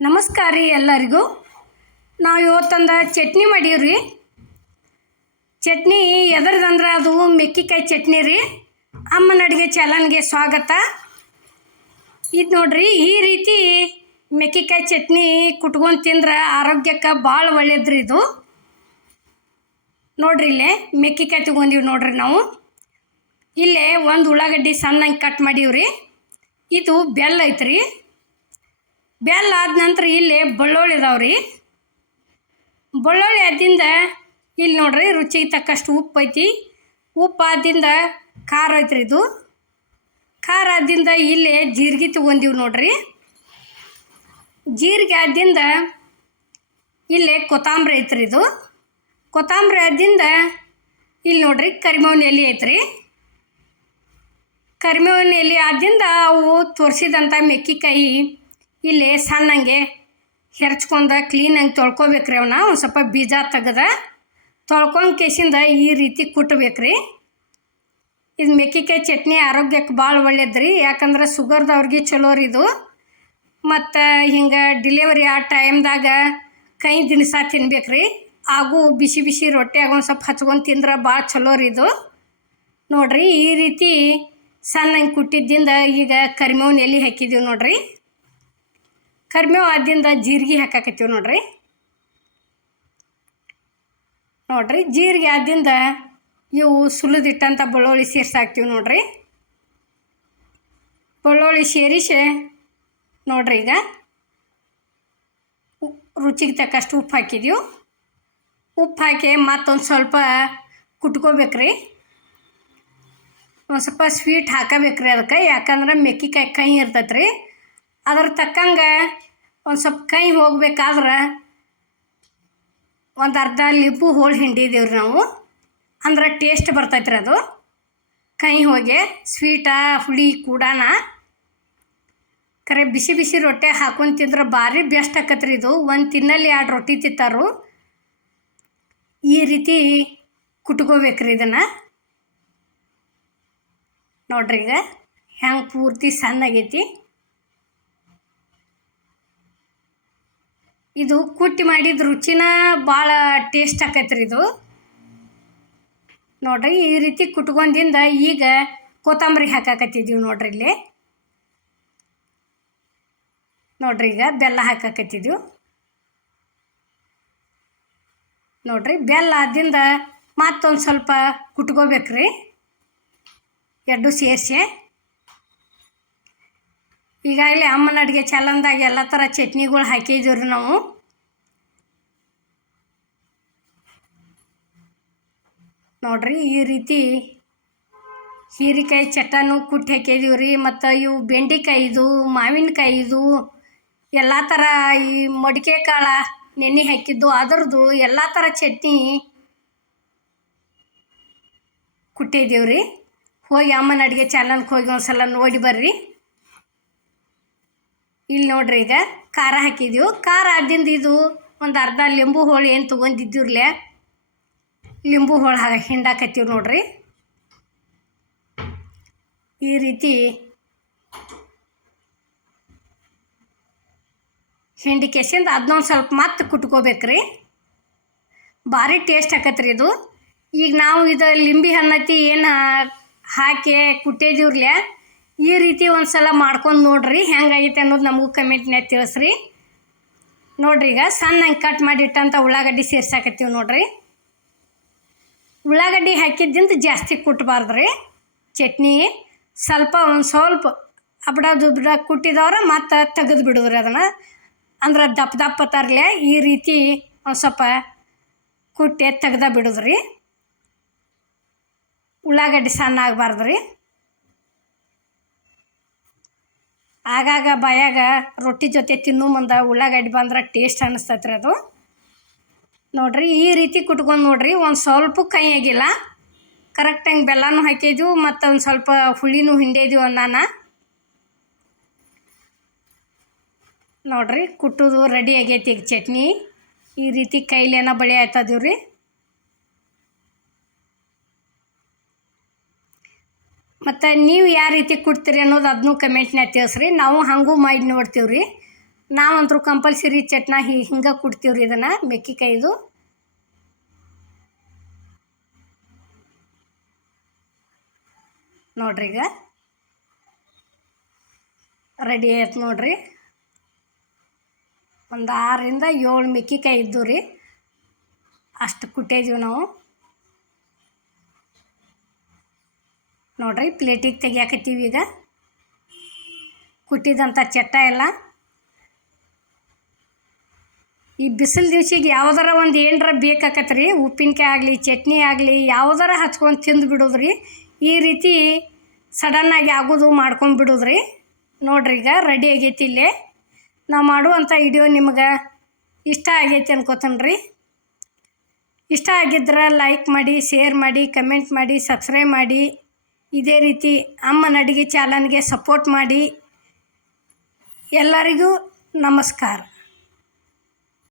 ನಮಸ್ಕಾರ ರೀ ಎಲ್ಲರಿಗೂ. ನಾವು ಇವತ್ತೊಂದು ಚಟ್ನಿ ಮಾಡೀವ್ರಿ. ಚಟ್ನಿ ಎದ್ರದಂದ್ರೆ ಅದು ಮೆಕ್ಕಿಕಾಯಿ ಚಟ್ನಿ ರೀ. ಅಮ್ಮನ ಅಡುಗೆ ಚಾಲನ್ಗೆ ಸ್ವಾಗತ. ಇದು ನೋಡ್ರಿ, ಈ ರೀತಿ ಮೆಕ್ಕಿಕಾಯಿ ಚಟ್ನಿ ಕುಟ್ಕೊಂಡು ತಿಂದ್ರೆ ಆರೋಗ್ಯಕ್ಕೆ ಭಾಳ ಒಳ್ಳೇದ್ರಿ ಇದು. ನೋಡ್ರಿ ಇಲ್ಲೇ, ಮೆಕ್ಕಿಕಾಯಿ ತೊಗೊಂಡೀವಿ ನೋಡ್ರಿ ನಾವು. ಇಲ್ಲೇ ಒಂದು ಉಳ್ಳಾಗಡ್ಡಿ ಸಣ್ಣಂಗೆ ಕಟ್ ಮಾಡೀವ್ರಿ. ಇದು ಬೆಲ್ಲ ಐತ್ರಿ. ಬೆಲ್ಲ ಆದ ನಂತರ ಇಲ್ಲಿ ಬೆಳ್ಳುಳ್ಳಿ ಇದಾವ್ರಿ ಬೆಳ್ಳುಳ್ಳಿ ಆದಿಂದ ಇಲ್ಲಿ ನೋಡ್ರಿ ರುಚಿಗೆ ತಕ್ಕಷ್ಟು ಉಪ್ಪು ಐತಿ. ಉಪ್ಪು ಆದಿಂದ ಖಾರ ಐತ್ರಿ ಇದು. ಖಾರ ಆದಿಂದ ಇಲ್ಲಿ ಜೀರಿಗೆ ತೊಗೊಂದೀವಿ ನೋಡ್ರಿ. ಜೀರಿಗೆ ಆದಿಂದ ಇಲ್ಲಿ ಕೊತ್ತಂಬರಿ ಐತ್ರಿ ಇದು. ಕೊತ್ತಂಬರಿ ಆದಿಂದ ಇಲ್ಲಿ ನೋಡ್ರಿ ಕರಿಮೇವಿನ ಎಲೆ ಐತ್ರಿ. ಕರಿಬೇವಿನ ಎಲೆ ಆದಿಂದ ಅವು ತೋರಿಸಿದಂಥ ಮೆಕ್ಕಿಕಾಯಿ ಇಲ್ಲಿ ಸಣ್ಣಂಗೆ ಹೆರ್ಚ್ಕೊಂಡ ಕ್ಲೀನಾಗಿ ತೊಳ್ಕೊಬೇಕ್ರಿ ಅವನ್ನ ಒಂದು ಸ್ವಲ್ಪ ಬೀಜ ತೆಗೆದ ತೊಳ್ಕೊಂಡು ಕೇಸಿಂದ ಈ ರೀತಿ ಕುಟ್ಬೇಕ್ರಿ. ಇದು ಮೆಕ್ಕಿಕಾಯಿ ಚಟ್ನಿ ಆರೋಗ್ಯಕ್ಕೆ ಭಾಳ ಒಳ್ಳೇದ್ರಿ. ಯಾಕಂದ್ರೆ ಶುಗರ್ದವ್ರಿಗೆ ಚಲೋ ರೀ ಇದು. ಮತ್ತು ಹಿಂಗೆ ಡಿಲಿವರಿ ಆ ಟೈಮ್ದಾಗ ಕೈ ದಿನಸ ತಿನ್ಬೇಕ್ರಿ. ಹಾಗೂ ಬಿಸಿ ಬಿಸಿ ರೊಟ್ಟಿಯಾಗ ಒಂದು ಸ್ವಲ್ಪ ಹಚ್ಕೊಂಡು ತಿಂದ್ರೆ ಭಾಳ ಚಲೋ ರೀ ಇದು. ನೋಡ್ರಿ ಈ ರೀತಿ ಸಣ್ಣಂಗೆ ಕುಟ್ಟಿದ್ದಿಂದ ಈಗ ಕರಿಮೇವಿನ ಎಲ್ಲಿ ಹಾಕಿದ್ದೀವಿ ನೋಡ್ರಿ. ಕರಿಮೇವು ಆದಿಂದ ಜೀರಿಗೆ ಹಾಕಾಕತ್ತೀವಿ ನೋಡ್ರಿ. ನೋಡ್ರಿ, ಜೀರಿಗೆ ಆದಿಂದ ಇವು ಸುಲಿದಿಟ್ಟಂಥ ಬೆಳ್ಳುಳ್ಳಿ ಸೇರ್ಸಾಕ್ತೀವಿ ನೋಡ್ರಿ. ಬೆಳ್ಳುಳ್ಳಿ ಸೇರಿಸಿ, ನೋಡ್ರಿ ಈಗ ರುಚಿಗೆ ತಕ್ಕಷ್ಟು ಉಪ್ಪು ಹಾಕಿದ್ದೀವಿ ಉಪ್ಪು ಹಾಕಿ ಮತ್ತೊಂದು ಸ್ವಲ್ಪ ಕುಟ್ಕೋಬೇಕ್ರಿ. ಒಂದು ಸ್ವಲ್ಪ ಸ್ವೀಟ್ ಹಾಕಬೇಕ್ರಿ ಅದಕ್ಕೆ, ಯಾಕಂದ್ರೆ ಮೆಕ್ಕಿಕಾಯಿ ಕಹಿ ಇರ್ತೈತೆ ರೀ ಅದ್ರ ತಕ್ಕಂಗೆ ಒಂದು ಸ್ವಲ್ಪ ಕೈ ಹೋಗ್ಬೇಕಾದ್ರೆ ಒಂದು ಅರ್ಧ ಲಿಂಬು ಹೋಳು ಹಿಂಡಿದೀವಿ ನಾವು. ಅಂದ್ರೆ ಟೇಸ್ಟ್ ಬರ್ತೈತೆ ಅದು. ಕೈ ಹೋಗಿ ಸ್ವೀಟ ಹುಳಿ, ಕೂಡಾನ ಕರೆ ಬಿಸಿ ಬಿಸಿ ರೊಟ್ಟಿ ಹಾಕೊಂಡು ತಿಂದ್ರೆ ಭಾರಿ ಬೆಸ್ಟ್ ಆಕತ್ರಿ ಇದು. ಒಂದು ತಿನ್ನಲ್ಲಿ ಎರಡು ರೊಟ್ಟಿ ತಿಂತಾರು. ಈ ರೀತಿ ಕುಟ್ಕೋಬೇಕ್ರಿ ಇದನ್ನು. ನೋಡ್ರಿ ಈಗ ಹೆಂಗೆ ಪೂರ್ತಿ ಸಣ್ಣಗೈತಿ. ಇದು ಕುಟ್ಟಿ ಮಾಡಿದ ರುಚಿನ ಭಾಳ ಟೇಸ್ಟ್ ಆಕೈತ್ರಿ ಇದು. ನೋಡ್ರಿ, ಈ ರೀತಿ ಕುಟ್ಕೊಂಡಿಂದ ಈಗ ಕೊತ್ತಂಬರಿ ಹಾಕಾಕತ್ತಿದ್ದೀವಿ ನೋಡ್ರಿ ಇಲ್ಲಿ. ನೋಡ್ರಿ, ಈಗ ಬೆಲ್ಲ ಹಾಕಾಕತ್ತಿದ್ದೀವಿ ನೋಡ್ರಿ, ಬೆಲ್ಲ ಆದಿಂದ ಮತ್ತೊಂದು ಸ್ವಲ್ಪ ಕುಟ್ಕೋಬೇಕ್ರಿ ಎರಡು ಸೇರಿಸಿ. ಈಗಾಗಲೇ ಅಮ್ಮನ ಅಡುಗೆ ಚಾಲನ್ದಾಗ ಎಲ್ಲ ಥರ ಚಟ್ನಿಗಳು ಹಾಕಿದ್ದೀವಿ ನಾವು. ನೋಡ್ರಿ ಈ ರೀತಿ ಹೀರೆಕಾಯಿ ಚಟನು ಕುಟ್ಟಿ ಹಾಕಿದೀವಿ ರೀ ಮತ್ತು ಇವು ಬೆಂಡೆಕಾಯಿದು ಮಾವಿನಕಾಯಿದು ಎಲ್ಲ ಥರ ಈ ಮಡಿಕೆ ಕಾಳ ನೆನೆ ಹಾಕಿದ್ದು ಅದರದ್ದು ಎಲ್ಲ ಥರ ಚಟ್ನಿ ಕುಟ್ಟಿದ್ದೀವಿ ರೀ ಹೋಗಿ ಅಮ್ಮನ ಅಡುಗೆ ಚಾನಲ್ಗೆ ಹೋಗಿ ಒಂದು ಸಲ ನೋಡಿ ಬರ್ರಿ. ಇಲ್ಲಿ ನೋಡ್ರಿ ಈಗ ಖಾರ ಹಾಕಿದೀವಿ. ಖಾರ ಆದಿಂದ ಇದು ಒಂದು ಅರ್ಧ ಲಿಂಬು ಹೋಳು ಏನು ತೊಗೊಂಡಿದ್ದೀವ್ರಲೆ ಲಿಂಬು ಹೋಳು ಹಾಗೆ ಹಿಂಡಾಕತ್ತೀವಿ ನೋಡ್ರಿ. ಈ ರೀತಿ ಹಿಂಡಿ ಕೆಸಿಂದ ಅದನ್ನೊಂದು ಸ್ವಲ್ಪ ಮತ್ತೆ ಕುಟ್ಕೋಬೇಕ್ರಿ. ಭಾರಿ ಟೇಸ್ಟ್ ಆಕತ್ರಿ ಇದು. ಈಗ ನಾವು ಇದು ಲಿಂಬಿ ಹಣ್ಣತಿ ಏನು ಹಾಕಿ ಕುಟ್ಟಿದೀವ್ರಲೆ? ಈ ರೀತಿ ಒಂದು ಸಲ ಮಾಡ್ಕೊಂಡು ನೋಡ್ರಿ ಹೆಂಗಾಗೈತೆ ಅನ್ನೋದು ನಮಗೂ ಕಮೆಂಟ್ನ್ಯಾಗ ತಿಳಿಸ್ರಿ. ನೋಡ್ರಿ ಈಗ ಸಣ್ಣಂಗೆ ಕಟ್ ಮಾಡಿಟ್ಟಂಥ ಉಳ್ಳಾಗಡ್ಡಿ ಸೇರ್ಸಾಕತ್ತೀವಿ ನೋಡ್ರಿ. ಉಳ್ಳಾಗಡ್ಡಿ ಹಾಕಿದ್ದಿಂದ ಜಾಸ್ತಿ ಕುಟ್ಟಬಾರ್ದು ರೀ ಚಟ್ನಿ ಸ್ವಲ್ಪ ಒಂದು ಸ್ವಲ್ಪ ಅಬ್ಡ ದುಬ್ಡ ಕುಟ್ಟಿದವ್ರ ಮತ್ತು ತೆಗೆದು ಬಿಡೋದ್ರಿ ಅದನ್ನು. ಅಂದ್ರೆ ದಪ್ಪ ದಪ್ಪ ತರಲೆ ಈ ರೀತಿ ಒಂದು ಸ್ವಲ್ಪ ಕುಟ್ಟಿ ತೆಗ್ದ ಬಿಡೋದ್ರಿ. ಉಳ್ಳಾಗಡ್ಡಿ ಸಣ್ಣ ಆಗಬಾರ್ದು ರೀ ಆಗಾಗ ಬಾಯಾಗ ರೊಟ್ಟಿ ಜೊತೆ ತಿನ್ನು ಮುಂದೆ ಉಳ್ಳಾಗಡ್ಡಿ ಬಂದ್ರೆ ಟೇಸ್ಟ್ ಅನ್ನಿಸ್ತೈತೆ ರೀ ಅದು. ನೋಡ್ರಿ, ಈ ರೀತಿ ಕುಟ್ಕೊಂಡು ನೋಡ್ರಿ, ಒಂದು ಸ್ವಲ್ಪ ಕೈ ಆಗಿಲ್ಲ. ಕರೆಕ್ಟ್ ಹಂಗೆ ಬೆಲ್ಲನೂ ಹಾಕಿದ್ವು, ಮತ್ತು ಒಂದು ಸ್ವಲ್ಪ ಹುಳಿನೂ ಹಿಂಡಿದ್ವು ಅನ್ನಾನ. ನೋಡ್ರಿ, ಕುಟ್ಟೋದು ರೆಡಿ ಆಗೈತಿ ಈಗ ಚಟ್ನಿ. ಈ ರೀತಿ ಕೈಲೇನ ಬಳಿ ಆಯ್ತದೀವಿ ಮತ್ತು ನೀವು ಯಾವ ರೀತಿ ಕೊಡ್ತೀರಿ ಅನ್ನೋದು ಅದನ್ನೂ ಕಮೆಂಟ್ನ್ಯಾಗ ತಿಳಿಸ್ರಿ. ನಾವು ಹಾಗೂ ಮಾಡಿ ನೋಡ್ತೀವಿ ರೀ ನಾವಂತರೂ ಕಂಪಲ್ಸರಿ ಚಟ್ನ ಹಿಂಗೆ ಕುಡ್ತೀವ್ರಿ ಇದನ್ನು, ಮೆಕ್ಕಿಕಾಯ್ದು. ನೋಡ್ರಿ ಈಗ. ರೆಡಿ ಆಯ್ತು ನೋಡ್ರಿ. ಒಂದು ಆರರಿಂದ ಏಳು ಮೆಕ್ಕಿಕಾಯಿ ಇದ್ದು ರೀ ಅಷ್ಟು ಕುಟ್ಟಿದ್ದೀವಿ ನಾವು. ನೋಡ್ರಿ, ಪ್ಲೇಟಿಗೆ ತೆಗಿಯಾಕತ್ತೀವಿ ಈಗ. ಕುಟ್ಟಿದಂಥ ಚಟ್ಟ ಎಲ್ಲ. ಈ ಬಿಸಿಲು ದಿವ್ಸಿಗೆ ಯಾವ್ದಾರ ಒಂದು ಏನರ ಬೇಕಾಕತ್ತೆ ರೀ ಉಪ್ಪಿನಕಾಯಿ ಆಗಲಿ, ಚಟ್ನಿ ಆಗಲಿ, ಯಾವ್ದಾರ ಹಚ್ಕೊಂಡು ತಿಂದು ಬಿಡೋದ್ರಿ. ಈ ರೀತಿ ಸಡನ್ನಾಗಿ ಆಗೋದು ಮಾಡ್ಕೊಂಡು ಬಿಡೋದ್ರಿ. ನೋಡ್ರಿ ಈಗ ರೆಡಿ ಆಗೈತಿ ಇಲ್ಲಿ. ನಾವು ಮಾಡುವಂಥ ವಿಡಿಯೋ ನಿಮ್ಗೆ ಇಷ್ಟ ಆಗೈತಿ ಅನ್ಕೋತೀನಿ ರೀ ಇಷ್ಟ ಆಗಿದ್ರೆ ಲೈಕ್ ಮಾಡಿ ಶೇರ್ ಮಾಡಿ ಕಮೆಂಟ್ ಮಾಡಿ ಸಬ್ಸ್ಕ್ರೈಬ್ ಮಾಡಿ. ಇದೇ ರೀತಿ ಅಮ್ಮನ ಅಡುಗೆ ಚಾನಲ್ಗೆ ಸಪೋರ್ಟ್ ಮಾಡಿ ಎಲ್ಲರಿಗೂ ನಮಸ್ಕಾರ.